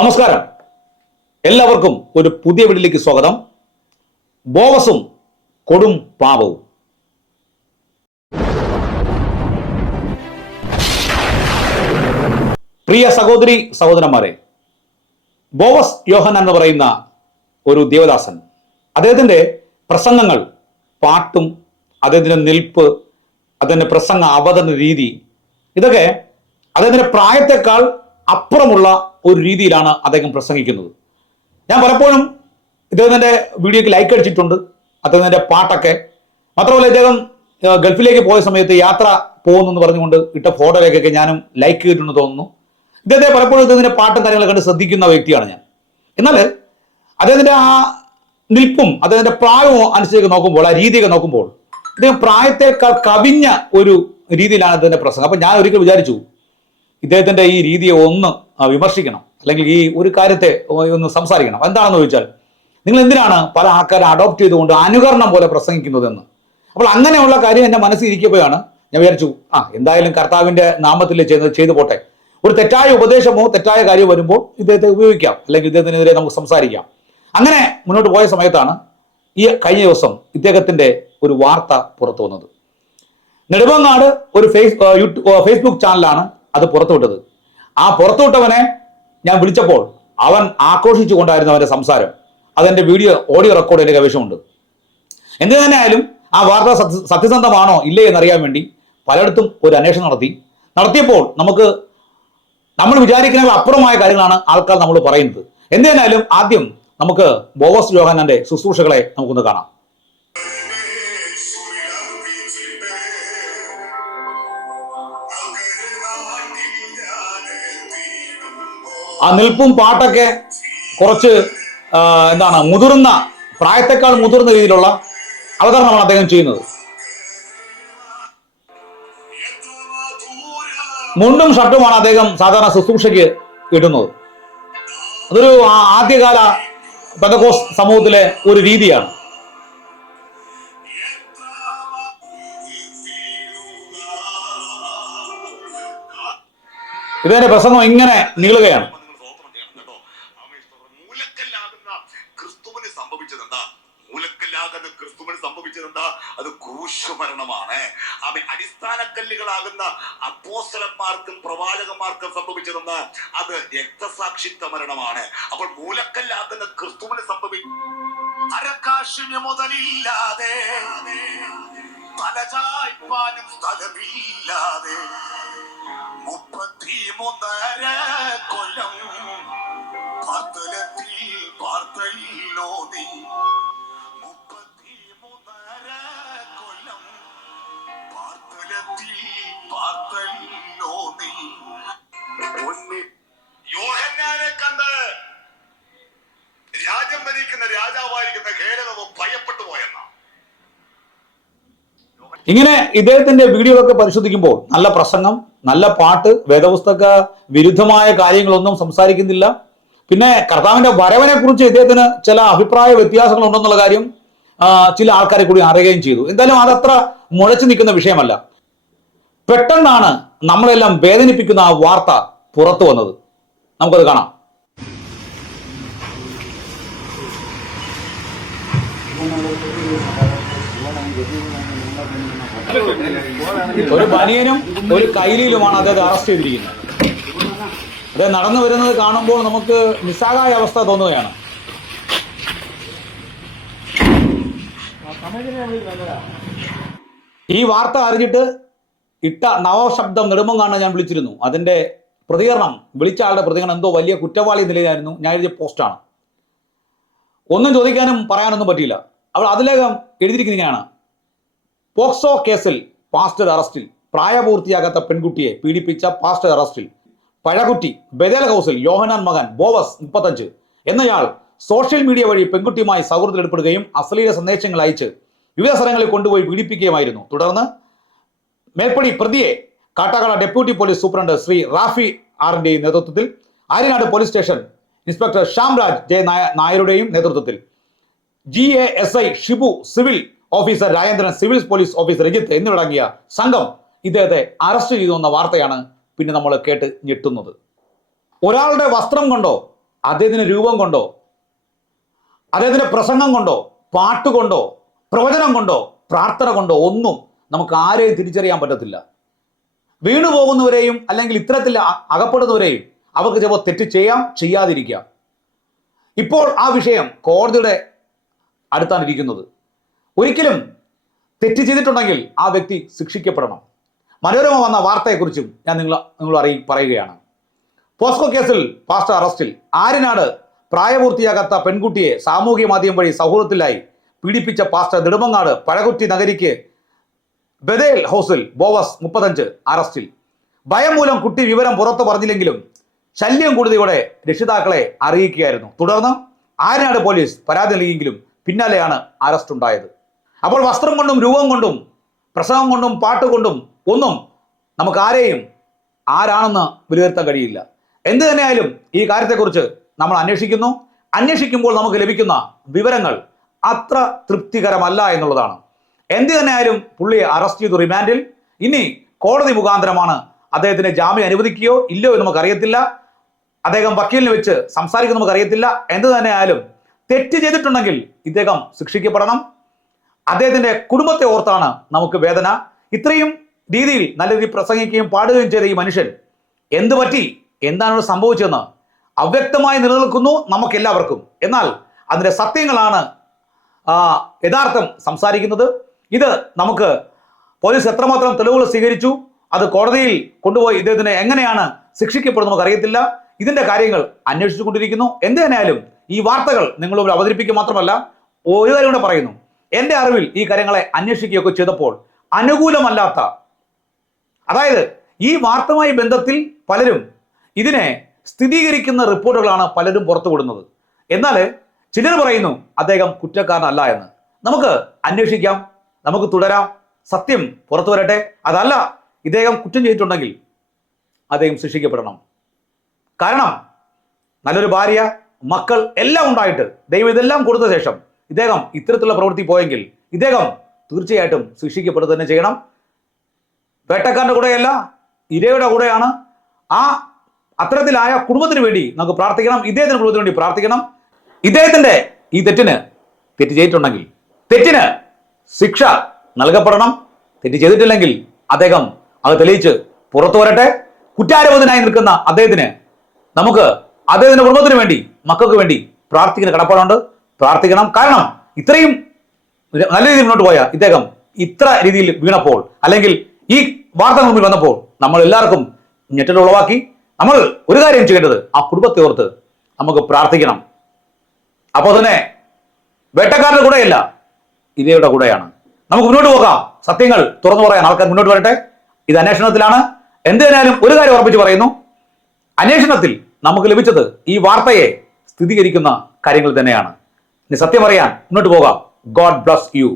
നമസ്കാരം, എല്ലാവർക്കും ഒരു പുതിയ വീഡിയോയിലേക്ക് സ്വാഗതം. ബോവസും കൊടും പാവവും. പ്രിയ സഹോദരി സഹോദരന്മാരെ, ബോവസ് യോഹന്നാൻ എന്ന് പറയുന്ന ഒരു ദേവദാസൻ, അദ്ദേഹത്തിന്റെ പ്രസംഗങ്ങൾ, പാട്ടും അദ്ദേഹത്തിന്റെ നിൽപ്പ്, അദ്ദേഹത്തിന്റെ പ്രസംഗ അവതരണ രീതി, ഇതൊക്കെ അദ്ദേഹത്തിന്റെ പ്രായത്തെക്കാൾ അപ്പുറമുള്ള ഒരു രീതിയിലാണ് അദ്ദേഹം പ്രസംഗിക്കുന്നത്. ഞാൻ പലപ്പോഴും ഇദ്ദേഹത്തിന്റെ വീഡിയോക്ക് ലൈക്ക് അടിച്ചിട്ടുണ്ട്, അദ്ദേഹത്തിന്റെ പാട്ടൊക്കെ. മാത്രമല്ല, ഇദ്ദേഹം ഗൾഫിലേക്ക് പോയ സമയത്ത് യാത്ര പോകുന്നു എന്ന് പറഞ്ഞുകൊണ്ട് ഇട്ട ഫോട്ടോയിലേക്കൊക്കെ ഞാനും ലൈക്ക് ചെയ്തിട്ടുണ്ടെന്ന് തോന്നുന്നു. ഇദ്ദേഹത്തെ പലപ്പോഴും ഇദ്ദേഹത്തിന്റെ പാട്ടും കാര്യങ്ങളൊക്കെ കണ്ട് ശ്രദ്ധിക്കുന്ന വ്യക്തിയാണ് ഞാൻ. എന്നാൽ അദ്ദേഹത്തിന്റെ ആ നിൽപ്പും അദ്ദേഹത്തിന്റെ പ്രായവും അനുസരിച്ച് നോക്കുമ്പോൾ, ആ രീതിയൊക്കെ നോക്കുമ്പോൾ, ഇദ്ദേഹം പ്രായത്തെക്കാൾ കവിഞ്ഞ ഒരു രീതിയിലാണ് അദ്ദേഹത്തിന്റെ പ്രസംഗം. അപ്പൊ ഞാൻ ഒരിക്കൽ വിചാരിച്ചു, ഇദ്ദേഹത്തിന്റെ ഈ രീതിയെ ഒന്ന് വിമർശിക്കണം, അല്ലെങ്കിൽ ഈ ഒരു കാര്യത്തെ ഒന്ന് സംസാരിക്കണം. എന്താണെന്ന് ചോദിച്ചാൽ, നിങ്ങൾ എന്തിനാണ് പല ആൾക്കാരെ അഡോപ്റ്റ് ചെയ്തുകൊണ്ട് അനുകരണം പോലെ പ്രസംഗിക്കുന്നതെന്ന്. അപ്പോൾ അങ്ങനെയുള്ള കാര്യം എന്റെ മനസ്സിൽ ഇരിക്കുമ്പോഴാണ് ഞാൻ വിചാരിച്ചു, എന്തായാലും കർത്താവിന്റെ നാമത്തിൽ ചെയ്തു പോട്ടെ. ഒരു തെറ്റായ ഉപദേശമോ തെറ്റായ കാര്യമോ വരുമ്പോൾ ഇദ്ദേഹത്തെ ഉപയോഗിക്കാം, അല്ലെങ്കിൽ ഇദ്ദേഹത്തിനെതിരെ നമുക്ക് സംസാരിക്കാം. അങ്ങനെ മുന്നോട്ട് പോയ സമയത്താണ് ഈ കഴിഞ്ഞ ദിവസം ഇദ്ദേഹത്തിന്റെ ഒരു വാർത്ത പുറത്തു വന്നത്. നെടുമങ്ങാട് ഒരു ഫേസ്ബുക്ക് ചാനലാണ് അത് പുറത്തുവിട്ടത്. ആ പുറത്തുവിട്ടവനെ ഞാൻ വിളിച്ചപ്പോൾ അവൻ ആക്രോശിച്ചുകൊണ്ടായിരുന്നു അവന്റെ സംസാരം. അതെന്റെ ഓഡിയോ റെക്കോർഡ് എന്റെ കൈവശമുണ്ട്. എന്ത് തന്നെ ആയാലും ആ വാർത്ത സത്യസന്ധമാണോ ഇല്ലേ എന്നറിയാൻ വേണ്ടി പലയിടത്തും ഒരു അന്വേഷണം നടത്തിയപ്പോൾ നമ്മൾ വിചാരിക്കുന്നതിൽ അപ്പുറമായ കാര്യങ്ങളാണ് ആൾക്കാർ നമ്മൾ പറയുന്നത്. എന്ത് തന്നെയായാലും ആദ്യം നമുക്ക് ബോവസ് യോഹന്നാന്റെ ശുശ്രൂഷകളെ നമുക്കൊന്ന് കാണാം. ആ നിൽപ്പും പാട്ടൊക്കെ കുറച്ച് മുതിർന്ന, പ്രായത്തെക്കാൾ മുതിർന്ന രീതിയിലുള്ള അവതരണമാണ് അദ്ദേഹം ചെയ്യുന്നത്. മുണ്ടും ഷർട്ടുമാണ് അദ്ദേഹം സാധാരണ ശുശ്രൂഷയ്ക്ക് ഇടുന്നത്. അതൊരു ആദ്യകാല പെന്തക്കോസ്ത് സമൂഹത്തിലെ ഒരു രീതിയാണ്. ഇതിന്റെ പ്രസംഗം ഇങ്ങനെ നീളുകയാണ്. അത് ക്രൂശുമരണമാണ്. അടിസ്ഥാനക്കല്ലുകളാകുന്ന അപ്പോസ്തലന്മാർക്കും പ്രവാചകന്മാർക്കും സംഭവിച്ചതെന്ന് അത് രക്തസാക്ഷിത്വ മരണമാണ്. അപ്പോൾ മൂലക്കല്ലാകുന്ന ക്രിസ്തുവിന് അരക്കാശിന് മുതലില്ലാതെ, തലചായ്പാനും സ്ഥലമില്ലാതെ 33 കൊല്ലം പാർത്തലത്തിൽ പാർത്തല്ലോ നീ. 33 കൊല്ലം പാർത്തലത്തിൽ പാർത്തല്ലോ നീ. യോഹന്നാനെ കണ്ട് രാജ്യം ഭരിക്കുന്ന രാജാവായിരിക്കുന്ന ഹേരോദ് ഭയപ്പെട്ടു പോയെന്ന. ഇങ്ങനെ ഇദ്ദേഹത്തിന്റെ വീഡിയോകളൊക്കെ പരിശോധിക്കുമ്പോൾ നല്ല പ്രസംഗം, നല്ല പാട്ട്, വേദപുസ്തക വിരുദ്ധമായ കാര്യങ്ങളൊന്നും സംസാരിക്കുന്നില്ല. പിന്നെ കർത്താവിന്റെ വരവിനെ കുറിച്ച് ഇദ്ദേഹത്തിന് ചില അഭിപ്രായ വ്യത്യാസങ്ങൾ ഉണ്ടെന്നുള്ള കാര്യം ചില ആൾക്കാരെ കൂടി അറിയുകയും ചെയ്തു. എന്തായാലും അതത്ര മുഴച്ചു നിൽക്കുന്ന വിഷയമല്ല. പെട്ടെന്നാണ് നമ്മളെല്ലാം വേദനിപ്പിക്കുന്ന ആ വാർത്ത പുറത്തു വന്നത്. നമുക്കത് കാണാം. ഒരു ബനിയനും ഒരു കൈലിയിലുമാണ് അദ്ദേഹത്തെ അറസ്റ്റ് ചെയ്തിരിക്കുന്നത്. അദ്ദേഹം നടന്നു വരുന്നത് കാണുമ്പോൾ നമുക്ക് നിസ്സഹായ അവസ്ഥ തോന്നുകയാണ്. ഈ വാർത്ത അറിഞ്ഞിട്ട് ഇട്ട നവശബ്ദം നെടുമങ്ങാട് ഞാൻ വിളിച്ചിരുന്നു. അതിന്റെ പ്രതികരണം, വിളിച്ച ആളുടെ പ്രതികരണം എന്തോ വലിയ കുറ്റവാളി നിലയിലായിരുന്നു. ഞാൻ എഴുതിയ പോസ്റ്റാണ്. ഒന്നും ചോദിക്കാനും പറയാനൊന്നും പറ്റിയില്ല. അവൾ അതിലേകം എഴുതിയിരിക്കുന്നതാണ്: പോക്സോ കേസിൽ പാസ്റ്റർ അറസ്റ്റിൽ, പ്രായപൂർത്തിയാകാത്ത പെൺകുട്ടിയെ പീഡിപ്പിച്ച പാസ്റ്റർ അറസ്റ്റിൽ. പഴകുറ്റി ബദേൽ ഹൗസിൽ യോഹന്നാൻ മകൻ ബോവസ് 35 എന്നയാൾ സോഷ്യൽ മീഡിയ വഴി പെൺകുട്ടിയുമായി സൗഹൃദത്തിലേർപ്പെടുകയും അശ്ലീല സന്ദേശങ്ങൾ അയച്ച് വിവിധ സ്ഥലങ്ങളിൽ കൊണ്ടുപോയി പീഡിപ്പിക്കുകയുമായിരുന്നു. തുടർന്ന് മേൽപ്പടി പ്രതിയെ Kattakkada deputy police superintendent Shri Rafi ആറിന്റെ നേതൃത്വത്തിൽ Aryanad police station inspector Shyamraj J നായരുടെയും നേതൃത്വത്തിൽ GASI Shibu, civil officer Rajendran, civil police officer Rajith എന്നിവരടങ്ങിയ സംഘം ഇദ്ദേഹത്തെ അറസ്റ്റ് ചെയ്തു എന്ന വാർത്തയാണ് പിന്നെ നമ്മൾ കേട്ട് ഞെട്ടുന്നത്. ഒരാളുടെ വസ്ത്രം കൊണ്ടോ അദ്ദേഹത്തിന്റെ രൂപം കൊണ്ടോ അദ്ദേഹത്തിന്റെ പ്രസംഗം കൊണ്ടോ പാട്ടുകൊണ്ടോ പ്രവചനം കൊണ്ടോ പ്രാർത്ഥന കൊണ്ടോ ഒന്നും നമുക്ക് ആരെയും തിരിച്ചറിയാൻ പറ്റത്തില്ല. വീണു പോകുന്നവരെയും അല്ലെങ്കിൽ ഇത്തരത്തിൽ അകപ്പെടുന്നവരെയും അവർക്ക് ചിലപ്പോൾ തെറ്റ് ചെയ്യാം, ചെയ്യാതിരിക്കാം. ഇപ്പോൾ ആ വിഷയം കോടതിയുടെ അടുത്താണ് ഇരിക്കുന്നത്. ഒരിക്കലും തെറ്റ് ചെയ്തിട്ടുണ്ടെങ്കിൽ ആ വ്യക്തി ശിക്ഷിക്കപ്പെടണം. മനോരമ വന്ന വാർത്തയെക്കുറിച്ചും ഞാൻ നിങ്ങൾ പറയുകയാണ്. പോസ്കോ കേസിൽ പാസ്റ്റർ അറസ്റ്റിൽ. ആര്യനാട് പ്രായപൂർത്തിയാകാത്ത പെൺകുട്ടിയെ സാമൂഹ്യ മാധ്യമം വഴി സൗഹൃദത്തിലായി പീഡിപ്പിച്ച പാസ്റ്റർ നെടുമങ്ങാട് പഴകുറ്റി നഗരിക്ക് ബദേൽ ഹൗസിൽ ബോവസ് 35 അറസ്റ്റിൽ. ഭയം മൂലം കുട്ടി വിവരം പുറത്തു പറഞ്ഞില്ലെങ്കിലും ശല്യം കൂടുതലോടെ രക്ഷിതാക്കളെ അറിയിക്കുകയായിരുന്നു. തുടർന്ന് ആര്യനാട് പോലീസ് പരാതി നൽകിയെങ്കിലും പിന്നാലെയാണ് അറസ്റ്റ് ഉണ്ടായത്. അപ്പോൾ വസ്ത്രം കൊണ്ടും രൂപം കൊണ്ടും പ്രസംഗം കൊണ്ടും പാട്ടുകൊണ്ടും ഒന്നും നമുക്ക് ആരെയും ആരാണെന്ന് വിലയിരുത്താൻ കഴിയില്ല. എന്ത് തന്നെയായാലും ഈ കാര്യത്തെക്കുറിച്ച് നമ്മൾ അന്വേഷിക്കുമ്പോൾ നമുക്ക് ലഭിക്കുന്ന വിവരങ്ങൾ അത്ര തൃപ്തികരമല്ല എന്നുള്ളതാണ്. എന്ത് തന്നെയായാലും പുള്ളിയെ അറസ്റ്റ് ചെയ്തു റിമാൻഡിൽ. ഇനി കോടതി മുഖാന്തരമാണ് അദ്ദേഹത്തിന് ജാമ്യം അനുവദിക്കുകയോ ഇല്ലയോ എന്ന് നമുക്കറിയത്തില്ല. അദ്ദേഹം വക്കീലിനെ വെച്ച് സംസാരിക്കുന്ന നമുക്കറിയത്തില്ല. എന്ത് തന്നെയായാലും തെറ്റ് ചെയ്തിട്ടുണ്ടെങ്കിൽ ഇദ്ദേഹം ശിക്ഷിക്കപ്പെടണം. അദ്ദേഹത്തിന്റെ കുടുംബത്തെ ഓർത്താണ് നമുക്ക് വേദന. ഇത്രയും രീതിയിൽ നല്ല രീതിയിൽ പ്രസംഗിക്കുകയും പാടുകയും ചെയ്ത ഈ മനുഷ്യൻ എന്ത് പറ്റി, എന്താണ് സംഭവിച്ചതെന്ന് അവ്യക്തമായി നിലനിൽക്കുന്നു നമുക്കെല്ലാവർക്കും. എന്നാൽ അതിന്റെ സത്യങ്ങളാണ് യഥാർത്ഥം സംസാരിക്കുന്നത്. ഇത് നമുക്ക് പോലീസ് എത്രമാത്രം തെളിവുകൾ സ്വീകരിച്ചു, അത് കോടതിയിൽ കൊണ്ടുപോയി ഇദ്ദേഹത്തിന് എങ്ങനെയാണ് ശിക്ഷിക്കപ്പെടുന്നത് നമുക്കറിയത്തില്ല. ഇതിന്റെ കാര്യങ്ങൾ അന്വേഷിച്ചുകൊണ്ടിരിക്കുന്നു. എന്ത് തന്നെയായാലും ഈ വാർത്തകൾ നിങ്ങളോട് അവതരിപ്പിക്കുക മാത്രമല്ല, ഒരു കാര്യം കൂടെ പറയുന്നു. എൻ്റെ അറിവിൽ ഈ കാര്യങ്ങളെ അന്വേഷിക്കുകയൊക്കെ ചെയ്തപ്പോൾ അനുകൂലമല്ലാത്ത, അതായത് ഈ വാർത്തയുമായി ബന്ധത്തിൽ പലരും ഇതിനെ സ്ഥിരീകരിക്കുന്ന റിപ്പോർട്ടുകളാണ് പലരും പുറത്തുവിടുന്നത്. എന്നാൽ ചിലർ പറയുന്നു അദ്ദേഹം കുറ്റക്കാരനല്ല എന്ന്. നമുക്ക് അന്വേഷിക്കാം, നമുക്ക് തുടരാം, സത്യം പുറത്തു വരട്ടെ. അതല്ല ഇദ്ദേഹം കുറ്റം ചെയ്തിട്ടുണ്ടെങ്കിൽ അദ്ദേഹം ശിക്ഷിക്കപ്പെടണം. കാരണം നല്ലൊരു ഭാര്യ, മക്കൾ എല്ലാം ഉണ്ടായിട്ട് ദൈവം ഇതെല്ലാം കൊടുത്ത ശേഷം ഇദ്ദേഹം ഇത്തരത്തിലുള്ള പ്രവൃത്തി പോയെങ്കിൽ ഇദ്ദേഹം തീർച്ചയായിട്ടും ശിക്ഷിക്കപ്പെടുക തന്നെ ചെയ്യണം. വേട്ടക്കാരൻ്റെ കൂടെയല്ല, ഇരയുടെ കൂടെയാണ്. അത്തരത്തിലായ കുടുംബത്തിന് വേണ്ടി നമുക്ക് പ്രാർത്ഥിക്കണം. ഇദ്ദേഹത്തിന്റെ കുടുംബത്തിന് വേണ്ടി പ്രാർത്ഥിക്കണം. ഇദ്ദേഹത്തിന്റെ ഈ തെറ്റ് ചെയ്തിട്ടുണ്ടെങ്കിൽ തെറ്റിന് ശിക്ഷ നൽകപ്പെടണം. തെറ്റ് ചെയ്തിട്ടില്ലെങ്കിൽ അദ്ദേഹം അത് തെളിയിച്ച് പുറത്തു വരട്ടെ. കുറ്റാരോപിതനായി നിൽക്കുന്ന അദ്ദേഹത്തിന് നമുക്ക് അദ്ദേഹത്തിന്റെ കുടുംബത്തിന് വേണ്ടി, മക്കൾക്ക് വേണ്ടി പ്രാർത്ഥിക്കുന്ന കടപ്പാടുണ്ട്. പ്രാർത്ഥിക്കണം. കാരണം ഇത്രയും നല്ല രീതിയിൽ മുന്നോട്ട് പോയ ഇദ്ദേഹം ഇത്ര രീതിയിൽ വീണപ്പോൾ, അല്ലെങ്കിൽ ഈ വാർത്ത മുമ്പിൽ വന്നപ്പോൾ നമ്മൾ എല്ലാവർക്കും ഞെട്ടൽ ഉളവാക്കി. നമ്മൾ ഒരു കാര്യം ചെയ്യേണ്ടത് ആ കുടുംബത്തെ ഓർത്ത് നമുക്ക് പ്രാർത്ഥിക്കണം. അപ്പോൾ തന്നെ വേട്ടക്കാരുടെ കൂടെയല്ല, ഇരയുടെ കൂടെയാണ്. നമുക്ക് മുന്നോട്ട് പോകാം. സത്യങ്ങൾ തുറന്നു പറയാൻ ആൾക്കാർ മുന്നോട്ട് വരട്ടെ. ഇത് അന്വേഷണത്തിലാണ്. എന്ത് തന്നെയാലും ഒരു കാര്യം ഉറപ്പിച്ച് പറയുന്നു, അന്വേഷണത്തിൽ നമുക്ക് ലഭിച്ചത് ഈ വാർത്തയെ സ്ഥിരീകരിക്കുന്ന കാര്യങ്ങൾ തന്നെയാണ്. ഇനി സത്യം അറിയാൻ മുന്നോട്ട് പോകാം. God bless you.